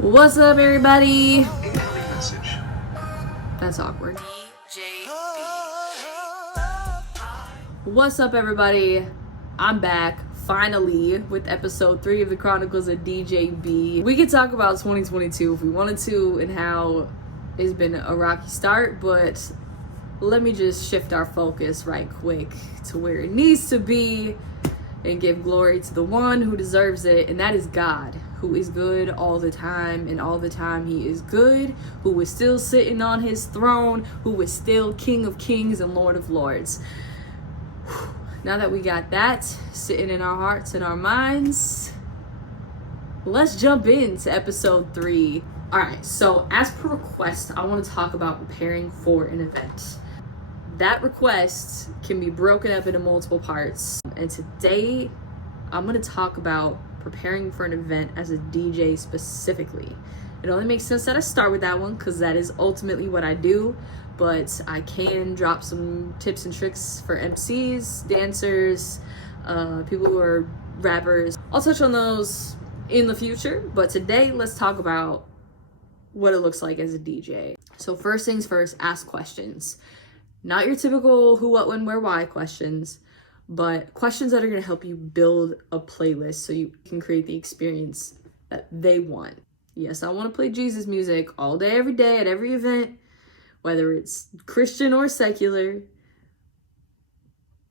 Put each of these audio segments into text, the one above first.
What's up, everybody? That's awkward. What's up, everybody? I'm back finally with episode 3 of the Chronicles of DJ B. We could talk about 2022 if we wanted to and how it's been a rocky start, but let me just shift our focus right quick to where it needs to be and give glory to the one who deserves it, and that is God, who is good all the time, and all the time he is good, who is still sitting on his throne, who is still King of Kings and Lord of Lords. Now that we got that sitting in our hearts and our minds, let's jump into episode 3. Alright, so as per request, I want to talk about preparing for an event. That request can be broken up into multiple parts, and today I'm going to talk about preparing for an event as a DJ specifically. It only makes sense that I start with that one because that is ultimately what I do, but I can drop some tips and tricks for MCs, dancers, people who are rappers. I'll touch on those in the future, but today let's talk about what it looks like as a DJ. So first things first, ask questions. Not your typical who, what, when, where, why questions, but questions that are going to help you build a playlist so you can create the experience that they want. Yes, I want to play Jesus music all day, every day, at every event, whether it's Christian or secular,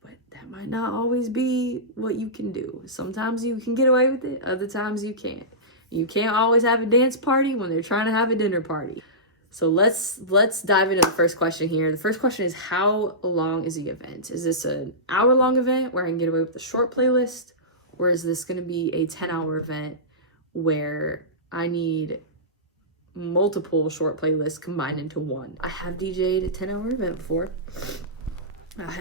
but that might not always be what you can do. Sometimes you can get away with it, other times you can't. You can't always have a dance party when they're trying to have a dinner party. So let's dive into the first question here. The first question is, how long is the event? Is this an hour-long event where I can get away with the short playlist? Or is this going to be a 10-hour event where I need multiple short playlists combined into one? I have DJ'd a 10-hour event before. I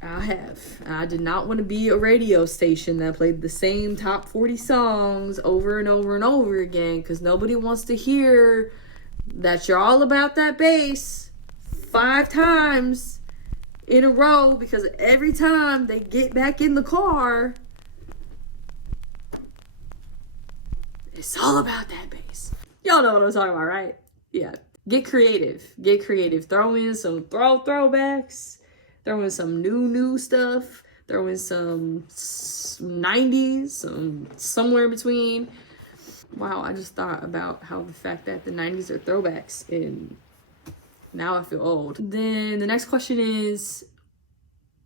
have. I did not want to be a radio station that played the same top 40 songs over and over and over again, because nobody wants to hear that you're all about that bass 5 times in a row, because every time they get back in the car, it's all about that bass. Y'all know what I'm talking about, right? Yeah. Get creative. Get creative. Throw in some throwbacks. Throw in some new stuff. Throw in some 90s, some somewhere in between. Wow, I just thought about how the fact that the 90s are throwbacks, and now I feel old. Then the next question is,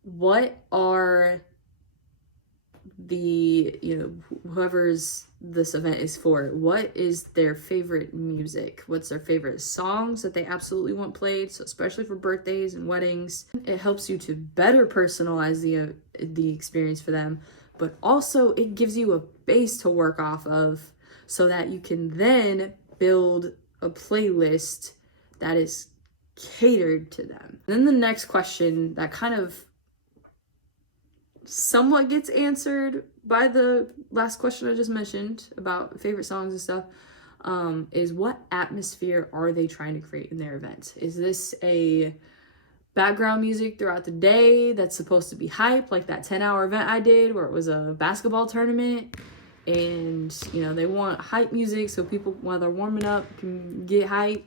what are the, whoever's this event is for, what is their favorite music? What's their favorite songs that they absolutely want played? So especially for birthdays and weddings, it helps you to better personalize the experience for them, but also it gives you a base to work off of, so that you can then build a playlist that is catered to them. And then the next question that kind of somewhat gets answered by the last question I just mentioned about favorite songs and stuff, is what atmosphere are they trying to create in their event? Is this a background music throughout the day that's supposed to be hype, like that 10-hour event I did where it was a basketball tournament? And, they want hype music so people, while they're warming up, can get hype,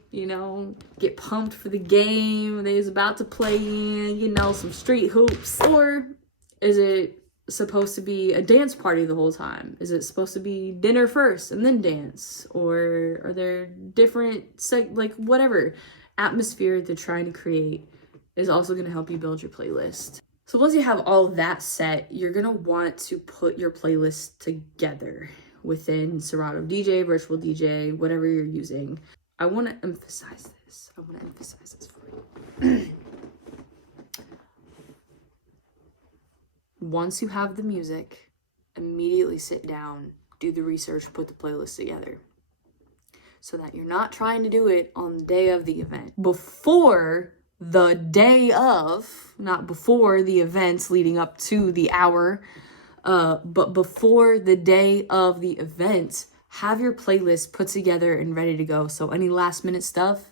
get pumped for the game they's about to play in, some street hoops. Or is it supposed to be a dance party the whole time? Is it supposed to be dinner first and then dance? Or are there different, whatever atmosphere they're trying to create is also going to help you build your playlist. So once you have all of that set, you're going to want to put your playlist together within Serato DJ, Virtual DJ, whatever you're using. I want to emphasize this. For you. Once you have the music, immediately sit down, do the research, put the playlist together, so that you're not trying to do it on the day of the event. Before the day of, not before the events leading up to the hour, but before the day of the event, have your playlist put together and ready to go. So any last minute stuff,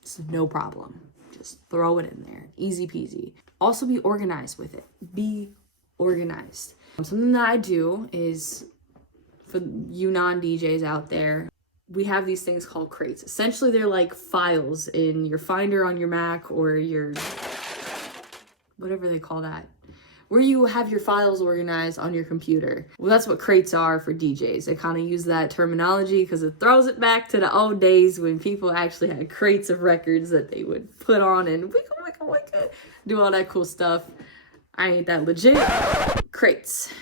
it's no problem. Just throw it in there. Easy peasy. Also be organized with it. Be organized. Something that I do is, for you non-DJs out there, we have these things called crates. Essentially, they're like files in your Finder on your Mac or your, whatever they call that, where you have your files organized on your computer. Well, that's what crates are for DJs. They kind of use that terminology because it throws it back to the old days when people actually had crates of records that they would put on and wicka, do all that cool stuff. I ain't that legit. Crates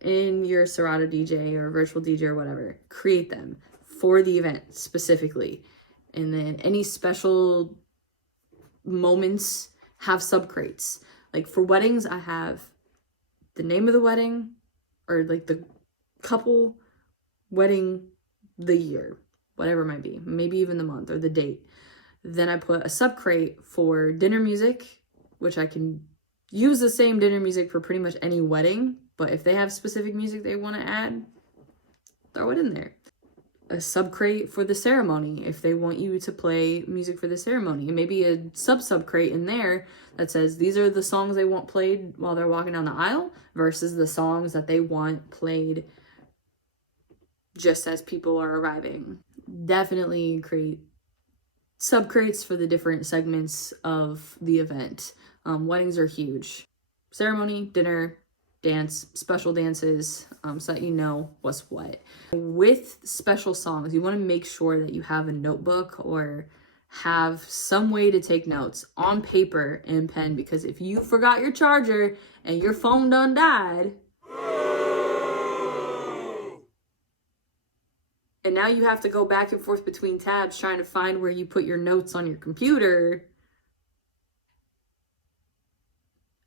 in your Serato DJ or virtual DJ or whatever. Create them for the event specifically. And then any special moments, have sub crates. Like for weddings, I have the name of the wedding or like the couple, wedding, the year, whatever it might be, maybe even the month or the date. Then I put a sub crate for dinner music, which I can use the same dinner music for pretty much any wedding, but if they have specific music they want to add, throw it in there. A sub crate for the ceremony if they want you to play music for the ceremony, and maybe a sub crate in there that says these are the songs they want played while they're walking down the aisle versus the songs that they want played just as people are arriving. Definitely create sub crates for the different segments of the event. Weddings are huge. Ceremony, dinner, dance, special dances, so that you know what's what. With special songs, you want to make sure that you have a notebook or have some way to take notes on paper and pen, because if you forgot your charger and your phone done died, and now you have to go back and forth between tabs trying to find where you put your notes on your computer,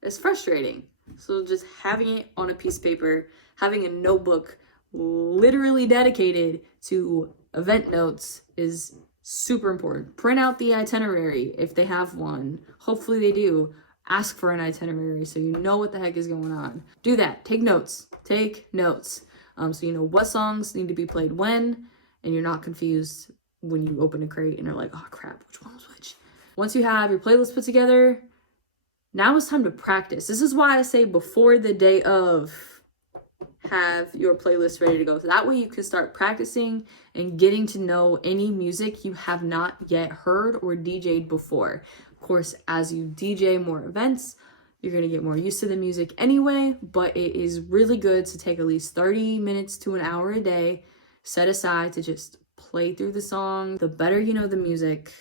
it's frustrating. So just having it on a piece of paper, having a notebook literally dedicated to event notes is super important. Print out the itinerary if they have one. Hopefully they do. Ask for an itinerary so you know what the heck is going on. Do that. Take notes. Take notes. So you know what songs need to be played when, and you're not confused when you open a crate and you're like, oh crap, which one was which? Once you have your playlist put together, now it's time to practice. This is why I say before the day of, have your playlist ready to go. So that way you can start practicing and getting to know any music you have not yet heard or DJ'd before. Of course, as you DJ more events, you're going to get more used to the music anyway, but it is really good to take at least 30 minutes to an hour a day, set aside to just play through the song. The better you know the music,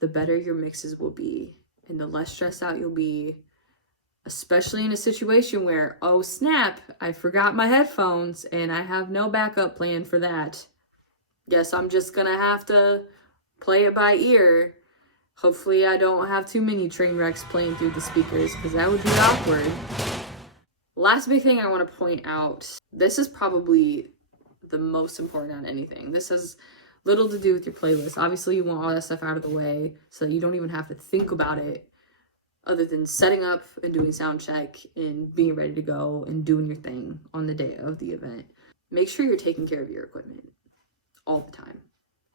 the better your mixes will be, and the less stressed out you'll be, especially in a situation where, oh snap, I forgot my headphones and I have no backup plan for that. Guess I'm just gonna have to play it by ear. Hopefully I don't have too many train wrecks playing through the speakers, because that would be awkward. Last big thing I want to point out, this is probably the most important on anything. This has little to do with your playlist. Obviously you want all that stuff out of the way so that you don't even have to think about it, other than setting up and doing sound check and being ready to go and doing your thing on the day of the event. Make sure you're taking care of your equipment all the time.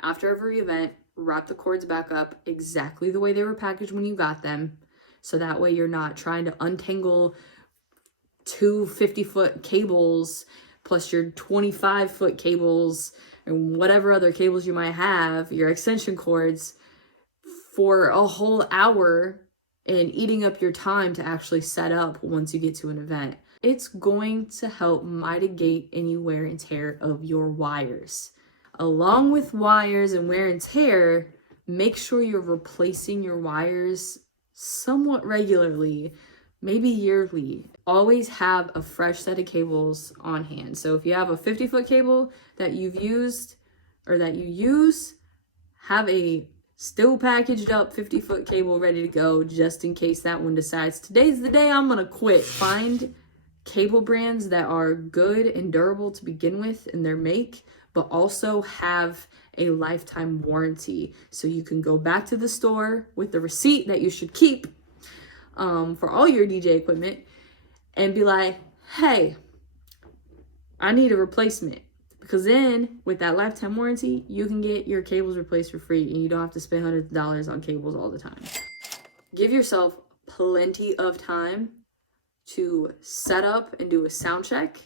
After every event, wrap the cords back up exactly the way they were packaged when you got them, so that way you're not trying to untangle two 50-foot cables plus your 25-foot cables and whatever other cables you might have, your extension cords, for a whole hour and eating up your time to actually set up once you get to an event. It's going to help mitigate any wear and tear of your wires. Along with wires and wear and tear, make sure you're replacing your wires somewhat regularly, maybe yearly. Always have a fresh set of cables on hand. So if you have a 50-foot cable that you've used or that you use, have a still packaged up 50-foot cable ready to go just in case that one decides today's the day I'm gonna quit. Find cable brands that are good and durable to begin with in their make, but also have a lifetime warranty, so you can go back to the store with the receipt that you should keep for all your DJ equipment and be like, hey, I need a replacement. Because then, with that lifetime warranty, you can get your cables replaced for free and you don't have to spend hundreds of dollars on cables all the time. Give yourself plenty of time to set up and do a sound check.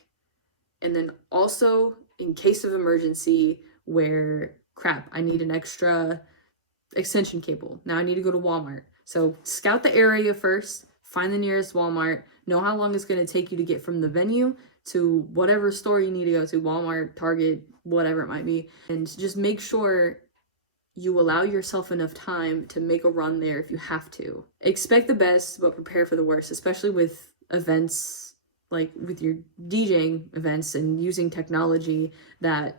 And then also, in case of emergency, where crap, I need an extra extension cable. Now I need to go to Walmart. So scout the area first, find the nearest Walmart, know how long it's going to take you to get from the venue to whatever store you need to go to, Walmart, Target, whatever it might be, and just make sure you allow yourself enough time to make a run there if you have to. Expect the best, but prepare for the worst, especially with events, like with your DJing events and using technology that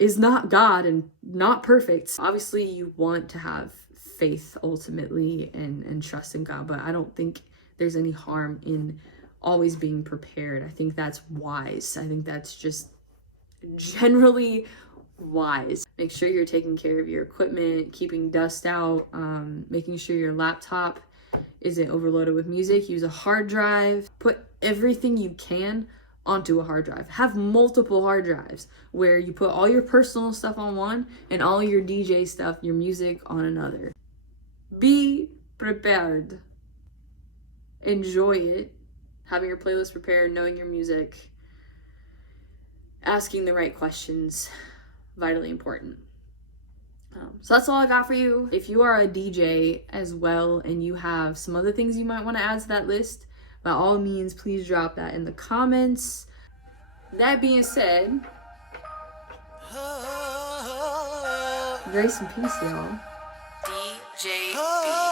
is not God and not perfect. Obviously, you want to have faith ultimately and trust in God, but I don't think there's any harm in always being prepared. I think that's wise. I think that's just generally wise. Make sure you're taking care of your equipment, keeping dust out, making sure your laptop isn't overloaded with music. Use a hard drive. Put everything you can onto a hard drive. Have multiple hard drives where you put all your personal stuff on one and all your DJ stuff, your music on another. Be prepared. Enjoy it. Having your playlist prepared, knowing your music, asking the right questions, vitally important. So that's all I got for you. If you are a DJ as well and you have some other things you might want to add to that list, by all means, please drop that in the comments. That being said, grace and peace, y'all. DJ